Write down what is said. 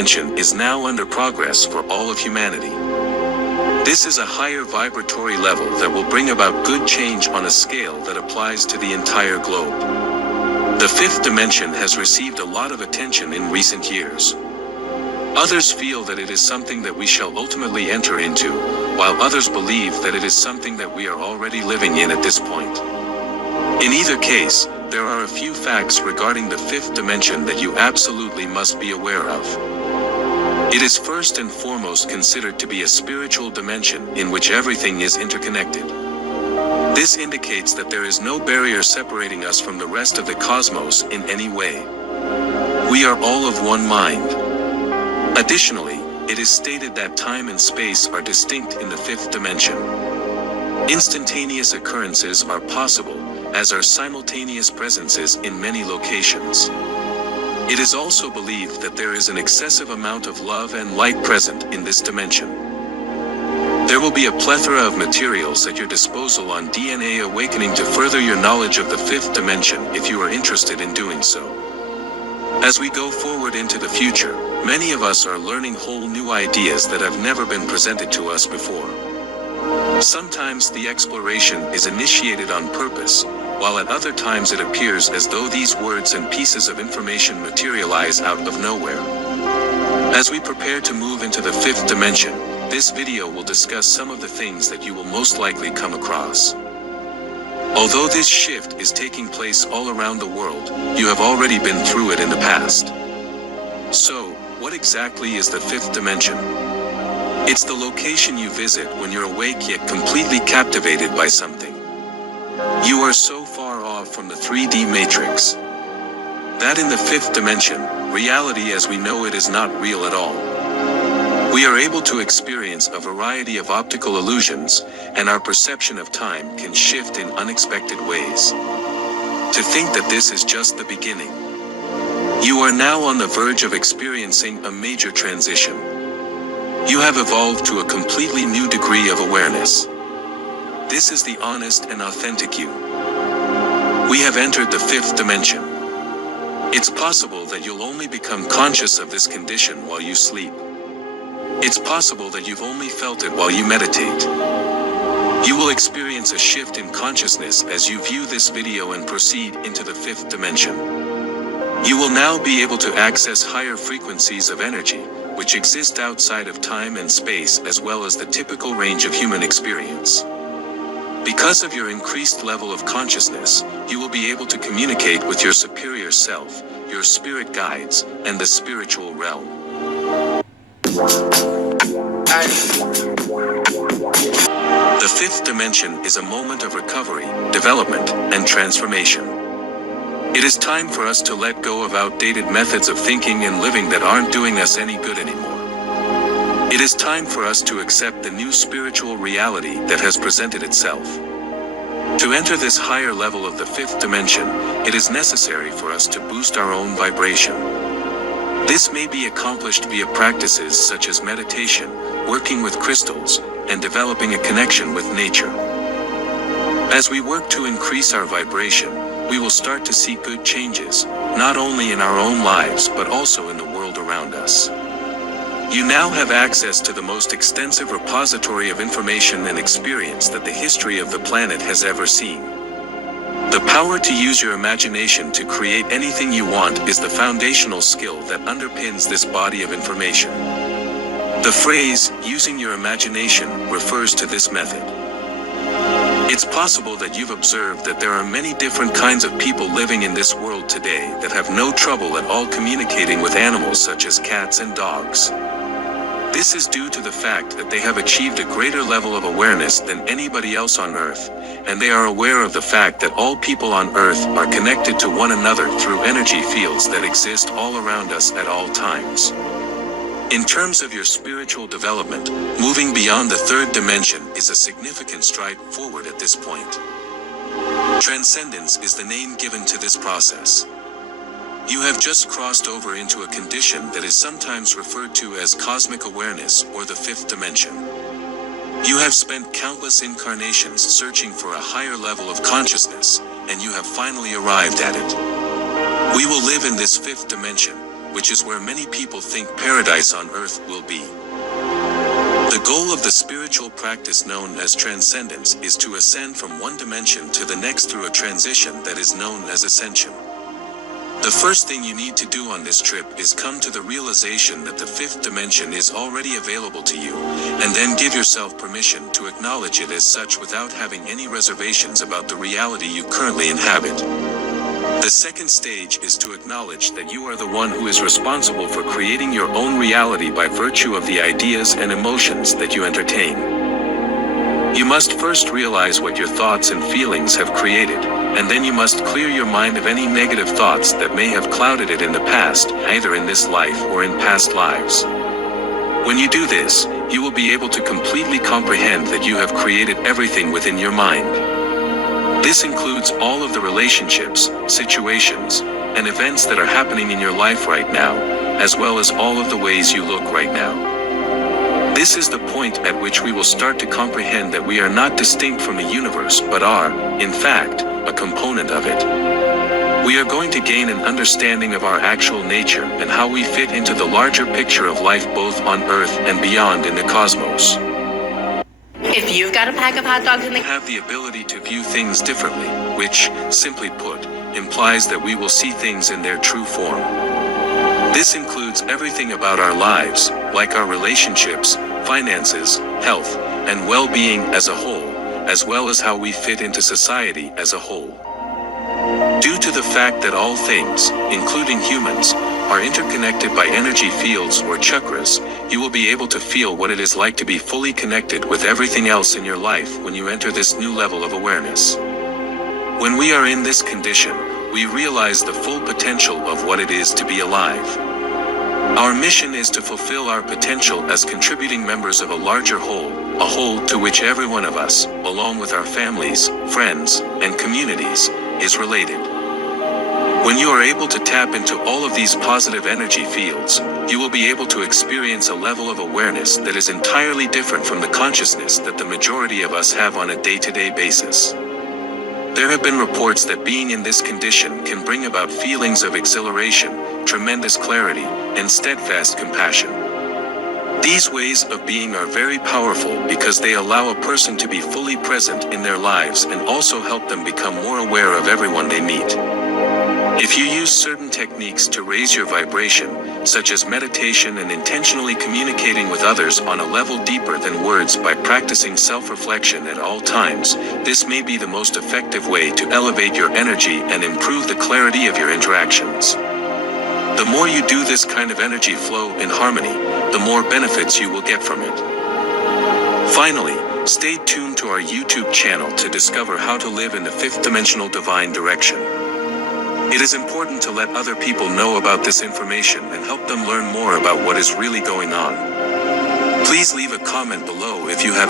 dimension is now under progress for all of humanity. This is a higher vibratory level that will bring about good change on a scale that applies to the entire globe. The fifth dimension has received a lot of attention in recent years. Others feel that it is something that we shall ultimately enter into, while others believe that it is something that we are already living in at this point. In either case, there are a few facts regarding the fifth dimension that you absolutely must be aware of. It is first and foremost considered to be a spiritual dimension in which everything is interconnected. This indicates that there is no barrier separating us from the rest of the cosmos in any way. We are all of one mind. Additionally, it is stated that time and space are distinct in the fifth dimension. Instantaneous occurrences are possible, as are simultaneous presences in many locations. It is also believed that there is an excessive amount of love and light present in this dimension. There will be a plethora of materials at your disposal on DNA Awakening to further your knowledge of the fifth dimension if you are interested in doing so. As we go forward into the future, many of us are learning whole new ideas that have never been presented to us before. Sometimes the exploration is initiated on purpose, while at other times it appears as though these words and pieces of information materialize out of nowhere. As we prepare to move into the fifth dimension, this video will discuss some of the things that you will most likely come across. Although this shift is taking place all around the world, you have already been through it in the past. So, what exactly is the fifth dimension? It's the location you visit when you're awake yet completely captivated by something. You are so far off from the 3D matrix that in the fifth dimension, reality as we know it is not real at all. We are able to experience a variety of optical illusions, and our perception of time can shift in unexpected ways. To think that this is just the beginning. You are now on the verge of experiencing a major transition. You have evolved to a completely new degree of awareness. This is the honest and authentic you. We have entered the fifth dimension. It's possible that you'll only become conscious of this condition while you sleep. It's possible that you've only felt it while you meditate. You will experience a shift in consciousness as you view this video and proceed into the fifth dimension. You will now be able to access higher frequencies of energy, which exist outside of time and space as well as the typical range of human experience. Because of your increased level of consciousness, you will be able to communicate with your superior self, your spirit guides, and the spiritual realm. The fifth dimension is a moment of recovery, development, and transformation. It is time for us to let go of outdated methods of thinking and living that aren't doing us any good anymore. It is time for us to accept the new spiritual reality that has presented itself. To enter this higher level of the fifth dimension, it is necessary for us to boost our own vibration. This may be accomplished via practices such as meditation, working with crystals, and developing a connection with nature. As we work to increase our vibration, we will start to see good changes, not only in our own lives but also in the world around us. You now have access to the most extensive repository of information and experience that the history of the planet has ever seen. The power to use your imagination to create anything you want is the foundational skill that underpins this body of information. The phrase, using your imagination, refers to this method. It's possible that you've observed that there are many different kinds of people living in this world today that have no trouble at all communicating with animals such as cats and dogs. This is due to the fact that they have achieved a greater level of awareness than anybody else on Earth, and they are aware of the fact that all people on Earth are connected to one another through energy fields that exist all around us at all times. In terms of your spiritual development, moving beyond the third dimension is a significant stride forward at this point. Transcendence is the name given to this process. You have just crossed over into a condition that is sometimes referred to as cosmic awareness or the fifth dimension. You have spent countless incarnations searching for a higher level of consciousness, and you have finally arrived at it. We will live in this fifth dimension, which is where many people think paradise on earth will be. The goal of the spiritual practice known as transcendence is to ascend from one dimension to the next through a transition that is known as ascension. The first thing you need to do on this trip is come to the realization that the fifth dimension is already available to you, and then give yourself permission to acknowledge it as such without having any reservations about the reality you currently inhabit. The second stage is to acknowledge that you are the one who is responsible for creating your own reality by virtue of the ideas and emotions that you entertain. You must first realize what your thoughts and feelings have created, and then you must clear your mind of any negative thoughts that may have clouded it in the past, either in this life or in past lives. When you do this, you will be able to completely comprehend that you have created everything within your mind. This includes all of the relationships, situations, and events that are happening in your life right now, as well as all of the ways you look right now. This is the point at which we will start to comprehend that we are not distinct from the universe but are, in fact, a component of it. We are going to gain an understanding of our actual nature and how we fit into the larger picture of life both on Earth and beyond in the cosmos. If you've got a pack of hot dogs in the... Have the ability to view things differently, which, simply put, implies that we will see things in their true form. This includes everything about our lives, like our relationships, finances, health, and well-being as a whole, as well as how we fit into society as a whole. Due to the fact that all things, including humans, are interconnected by energy fields or chakras, you will be able to feel what it is like to be fully connected with everything else in your life when you enter this new level of awareness. When we are in this condition, we realize the full potential of what it is to be alive. Our mission is to fulfill our potential as contributing members of a larger whole, a whole to which every one of us, along with our families, friends, and communities, is related. When you are able to tap into all of these positive energy fields, you will be able to experience a level of awareness that is entirely different from the consciousness that the majority of us have on a day-to-day basis. There have been reports that being in this condition can bring about feelings of exhilaration, tremendous clarity, and steadfast compassion. These ways of being are very powerful because they allow a person to be fully present in their lives and also help them become more aware of everyone they meet. If you use certain techniques to raise your vibration, such as meditation and intentionally communicating with others on a level deeper than words by practicing self-reflection at all times, this may be the most effective way to elevate your energy and improve the clarity of your interactions. The more you do this kind of energy flow in harmony, the more benefits you will get from it. Finally, stay tuned to our YouTube channel to discover how to live in the fifth dimensional divine direction. It is important to let other people know about this information and help them learn more about what is really going on. Please leave a comment below if you have